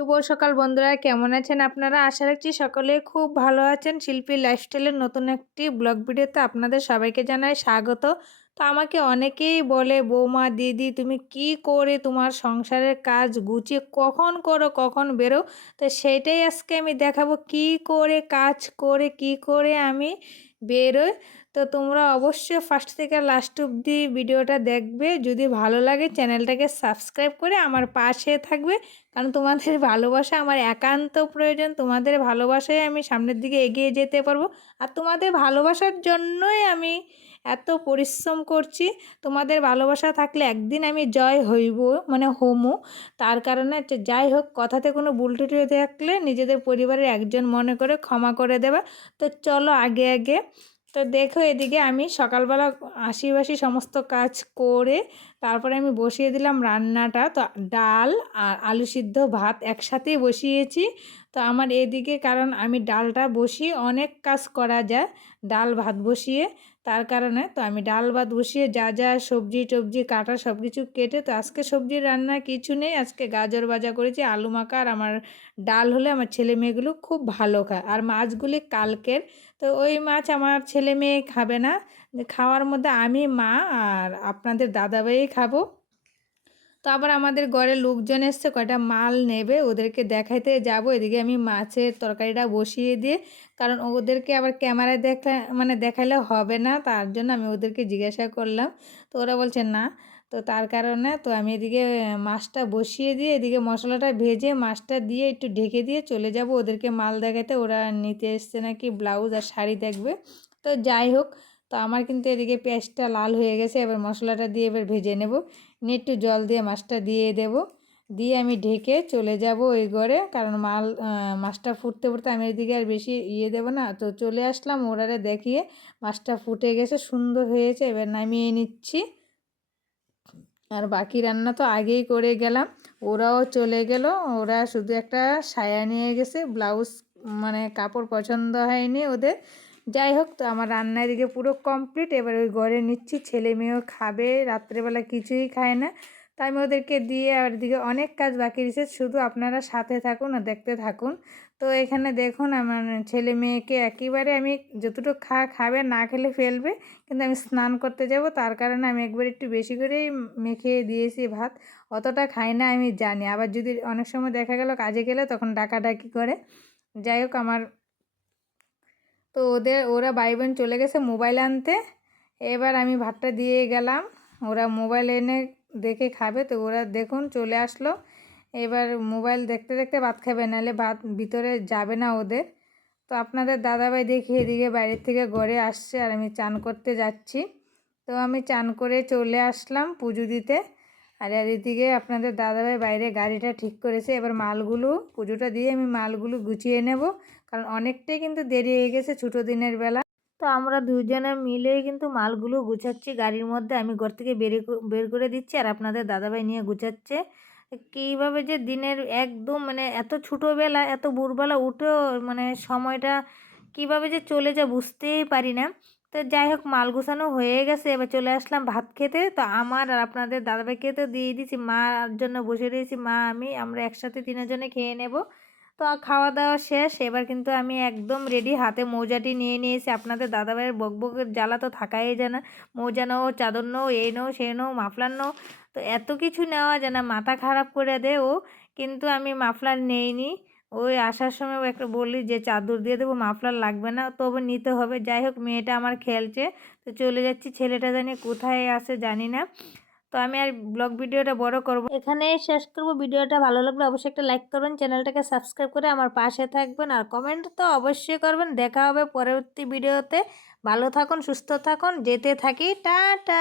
শুভ সকাল বন্ধুরা, কেমন আছেন আপনারা? আশা রাখছি সকলে খুব ভালো আছেন। শিল্পী লাইফস্টাইলের নতুন একটি ব্লগ ভিডিওতে আপনাদের সবাইকে জানাই স্বাগত। তো আমাকে অনেকেই বলে, বৌমা, দিদি, তুমি কি করে তোমার সংসারের কাজ গুছিয়ে কখন করো, কখন বেরো? তো সেইটাই আজকে আমি দেখাবো, কি করে কাজ করে, কি করে আমি বেরোই তো তোমরা অবশ্যই ফার্স্ট থেকে লাস্ট অবধি ভিডিওটা দেখবে। যদি ভালো লাগে চ্যানেলটাকে সাবস্ক্রাইব করে আমার পাশে থাকবে। কারণ তোমাদের ভালোবাসা আমার একান্ত প্রয়োজন। তোমাদের ভালোবাসায় আমি সামনের দিকে এগিয়ে যেতে পারব। আর তোমাদের ভালোবাসার জন্যই আমি এত পরিশ্রম করছি, তোমাদের ভালোবাসা থাকলে একদিন আমি জয় হইব মানে হোমো। তার কারণে যাই হোক, কথাতে কোনো বুলটুটি থাকলে নিজেদের পরিবারের একজন মনে করে ক্ষমা করে দেবে। তো চলো আগে আগে। তো দেখো এদিকে আমি সকালবেলা আশিবাসি সমস্ত কাজ করে তারপরে আমি বসিয়ে দিলাম রান্নাটা। তো ডাল আর আলু সিদ্ধ ভাত একসাথেই বসিয়েছি। তো আমার এদিকে কারণ আমি ডালটা বসিয়ে অনেক কাজ করা যায়, ডাল ভাত বসিয়ে। তার কারণে তো আমি ডাল ভাত বসিয়ে যা যা সবজি টবজি কাটা সব কিছু কেটে তো আজকে সবজির রান্না কিছু নেই। আজকে গাজর ভাজা করেছি, আলু মাখা আর আমার ডাল হলে আমার ছেলে মেয়েগুলো খুব ভালো খায়। আর মাছগুলি কালকের। তো ওই মাছ আমার ছেলে মেয়ে খাবে না। খাওয়ার মধ্যে আমি, মা আর আপনাদের দাদাভাই খাব। তো আবার আমাদের ঘরে লোকজন এসছে, কয়টা মাল নেবে ওদেরকে দেখাইতে যাব। এদিকে আমি মাছের তরকারিটা বসিয়ে দিয়ে, কারণ ওদেরকে আবার ক্যামেরায় দেখা মানে দেখাইলে হবে না, তার জন্য আমি ওদেরকে জিজ্ঞাসা করলাম। তো ওরা বলছে, না। তো তার কারণে তো আমি এদিকে মাছটা বসিয়ে দিয়ে এদিকে মশলাটা ভেজে, মাছটা দিয়ে একটু ঢেকে দিয়ে চলে যাব। ওদেরকে মাল দেখাতে ওরা নিতে এসছে নাকি ব্লাউজ আর শাড়ি দেখবে। তো যাই হোক তো আমার কিন্তু এদিকে পেঁয়াজটা লাল হয়ে গেছে, এবার মশলাটা দিয়ে এবার ভেজে নেব। নিয়ে একটু জল দিয়ে মাছটা দিয়ে দেব। দিয়ে আমি ঢেকে চলে যাব ওই ঘরে, কারণ মাল মাছটা ফুটতে ফুটতে আমি এদিকে আর বেশি ইয়ে দেবো না। তো চলে আসলাম ওরারে দেখিয়ে মাছটা ফুটে গেছে, সুন্দর হয়েছে, এবার নামিয়ে নিচ্ছি। আর বাকি রান্না তো আগেই করে গেলাম, ওরাও চলে গেল। ওরা শুধু একটা সায়া নিয়ে গেছে, ব্লাউজ মানে কাপড় পছন্দ হয়নি ওদের। যাই হোক, তো আমার রান্নার দিকে পুরো কমপ্লিট এবার ওই ঘরে নিচ্ছি, ছেলে মেয়েও খাবে, রাত্রেবেলা কিছুই খায় না। তাই আমি ওদেরকে দিয়ে আর দিকে অনেক কাজ বাকি দিয়েছে শুধু আপনারা সাথে থাকুন আর দেখতে থাকুন। তো এখানে দেখুন, আমার ছেলে মেয়েকে একেবারে আমি যতটুকু খা, খাবে, না খেলে ফেলবে, কিন্তু আমি স্নান করতে যাব। তার কারণে আমি একবার একটু বেশি করেই মেখে দিয়েছি ভাত। অতটা খাই না, আমি জানি। আবার যদি অনেক সময় দেখা গেল, কাজে গেলে তখন ডাকাডাকি করে। যাই হোক, আমার তো ওদের, ওরা ভাই বোন চলে গেছে মোবাইল আনতে। এবার আমি ভাতটা দিয়ে গেলাম। ওরা মোবাইল এনে দেখে খাবে। তো ওরা দেখুন চলে আসলো। এবার মোবাইল দেখতে দেখতে ভাত খাবে, নাহলে ভাত ভিতরে যাবে না ওদের। তো আপনাদের দাদাভাই দেখি এদিকে বাইরের থেকে ঘরে আসছে আর আমি চান করতে যাচ্ছি। তো আমি চান করে চলে আসলাম পুজো দিতে। আর এদিকে আপনাদের দাদাভাই বাইরে গাড়িটা ঠিক করেছে। এবার মালগুলো, পুজোটা দিয়ে আমি মালগুলো গুছিয়ে নেব। কারণ অনেকটাই কিন্তু দেরি হয়ে গেছে ছোটো দিনের বেলা। তো আমরা দুজনে মিলেই কিন্তু মালগুলো গুছাচ্ছি, গাড়ির মধ্যে আমি ঘর থেকে বের বের করে দিচ্ছি আর আপনাদের দাদাভাই নিয়ে গুছাচ্ছে। কীভাবে যে দিনের একদম মানে এত ছোটোবেলা, এত ভোরবেলা উঠেও মানে সময়টা কীভাবে যে চলে যা বুঝতেই পারি না। তো যাই হোক, মাল গুছানো হয়ে গেছে, এবার চলে আসলাম ভাত খেতে। তো আমার আর আপনাদের দাদাভাইকে তো দিয়ে দিয়েছি, মার জন্য বসে রয়েছি, মা, আমি, আমরা একসাথে তিনজনে খেয়ে নেব। তো খাওয়া দাওয়া শেষ। এবার কিন্তু আমি একদম রেডি হাতে মৌজাটি নিয়ে নিয়েছি। আপনাদের দাদাভাইয়ের বকবকের জ্বালা তো থাকাই যায় না। মৌজা নাও, চাদর নাও, এই নাও সেই নাও, মাফলার নাও। তো এত কিছু নেওয়া যায় না, মাথা খারাপ করে দেয় ও। কিন্তু আমি মাফলার নেইনি। ওই আসার সময় একটা বললি যে, চাদর দিয়ে দেবো, মাফলার লাগবে না, তবে নিতে হবে। যাই হোক, মেয়েটা আমার খেলছে। তো চলে যাচ্ছি, ছেলেটা জানি কোথায় আছে জানি না। তো আমি আর ব্লগ ভিডিওটা বড় করব। এখানে শেষ করব। ভিডিওটা ভালো লাগলে অবশ্যই একটা লাইক করবেন, চ্যানেলটাকে সাবস্ক্রাইব করে আমার পাশে থাকবেন। আর কমেন্ট তো অবশ্যই করবেন। দেখা হবে পরবর্তী ভিডিওতে। ভালো থাকুন, সুস্থ থাকুন, যেতে থাকি। টাটা!